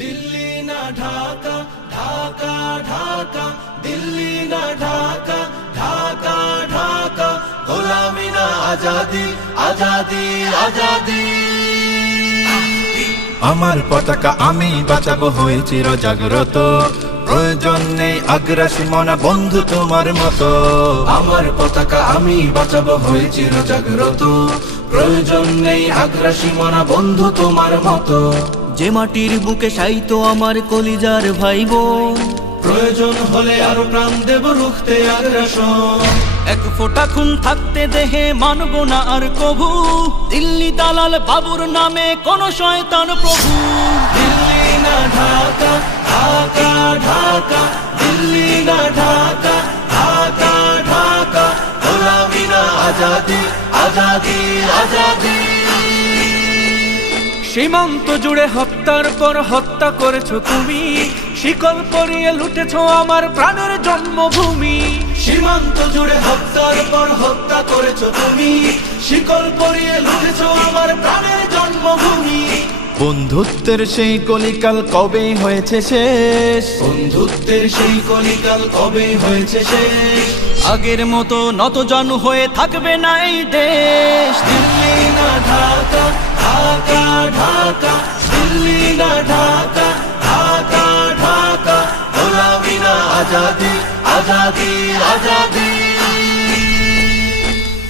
দিল্লি না ঢাকা, ঢাকা ঢাকা, দিল্লি না ঢাকা, ঢাকা ঢাকা, গোলামি না আজাদি, আজাদি আজাদি। আমার পতাকা আমি বাঁচাবো হয়ে চির জাগ্রত, প্রয়োজন নেই আগ্রাসী মনা বন্ধু তোমার মতো। আমার পতাকা আমি বাঁচাবো হয়ে চির জাগ্রত, প্রয়োজন নেই আগ্রাসী মনা বন্ধু তোমার মতো। যে মাটির বুকে সাইতো আমার কলিজার ভাইবোন, প্রয়োজন হলে আরো প্রাণ দেব রুখতে আগ্রাসন। এক ফোঁটা খুন থাকতে দেহে মানব না আর কভু, দিল্লি দালাল বাবুর নামে কোন শয়তান প্রভু। দিল্লি না ঢাকা, ঢাকা ঢাকা, দিল্লি না ঢাকা, ঢাকা ঢাকা, গোলামি না আজাদি, আজাদি আজাদি। সীমান্ত জুড়ে হত্যার পর হত্যা করেছো তুমি, শিকল পরিয়ে লুটেছো আমার প্রাণের জন্মভূমি। সীমান্ত জুড়ে হত্যার পর হত্যা করেছো তুমি, শিকল পরিয়ে লুটেছো আমার প্রাণের জন্মভূমি। বন্ধুত্বের সেই কলিকাল কবে হয়েছে শেষ, বন্ধুত্বের সেই কলিকাল কবে হয়েছে শেষ। আগের মতো নতজানু হয়ে থাকবে না এই দেশ। দিল্লি না ঢাকা, ঢাকা ঢাকা, দিল্লি না ঢাকা, ঢাকা ঢাকা, গোলামি না আজাদি, আজাদি আজাদি।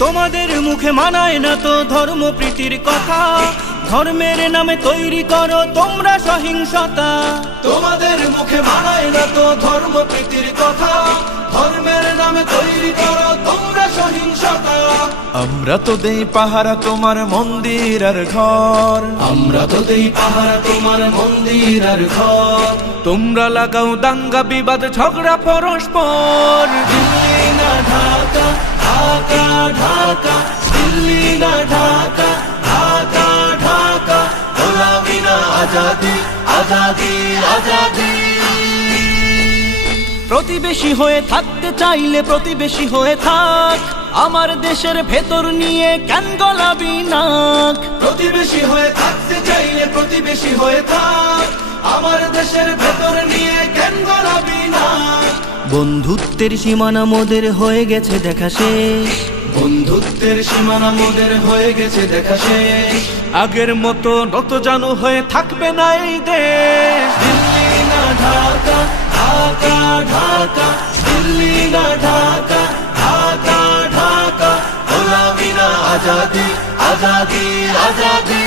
তোমাদের মুখে মানায় না তো ধর্মপ্রীতির কথা, ধর্মের নামে তৈরি করো তোমরা সহিংসতা। তোমাদের মুখে মানায় না তো ধর্মপ্রীতির কথা, ধর্মের নামে তৈরি করো তোমরা সহিংসতা। আমরা তো দেই পাহারা তোমার মন্দির আর ঘর, আমরা তো দেই পাহারা তোমার মন্দির আর ঘর। তোমরা লাগাও দাঙ্গা বিবাদ ঝগড়া পরস্পর। দিল্লি না ঢাকা, ঢাকা ঢাকা, দিল্লি না ঢাকা, ঢাকা ঢাকা, গোলামি না আজাদি, আজাদি আজাদি। প্রতিবেশী হয়ে থাকতে চাইলে প্রতিবেশী হয়ে থাক, আমার দেশের ভেতর নিয়ে কেন গলাবি নাক। প্রতিবেশী হয়ে থাকতে চাইলে প্রতিবেশী হয়ে থাক, আমার দেশের ভেতর নিয়ে কেন গলাবি না। বন্ধুত্বের সীমানা মোদের হয়ে গেছে দেখা শেষ, বন্ধুত্বের সীমানা মোদের হয়ে গেছে দেখা শেষ। আগের মতো নতজানু হয়ে থাকবে না এই দেশ। দিল্লি না ঢাকা, ঢাকা ঢাকা, দিল্লি না ঢাকা, ঢাকা ঢাকা, গোলামি না আজাদি, আজাদি আজাদি।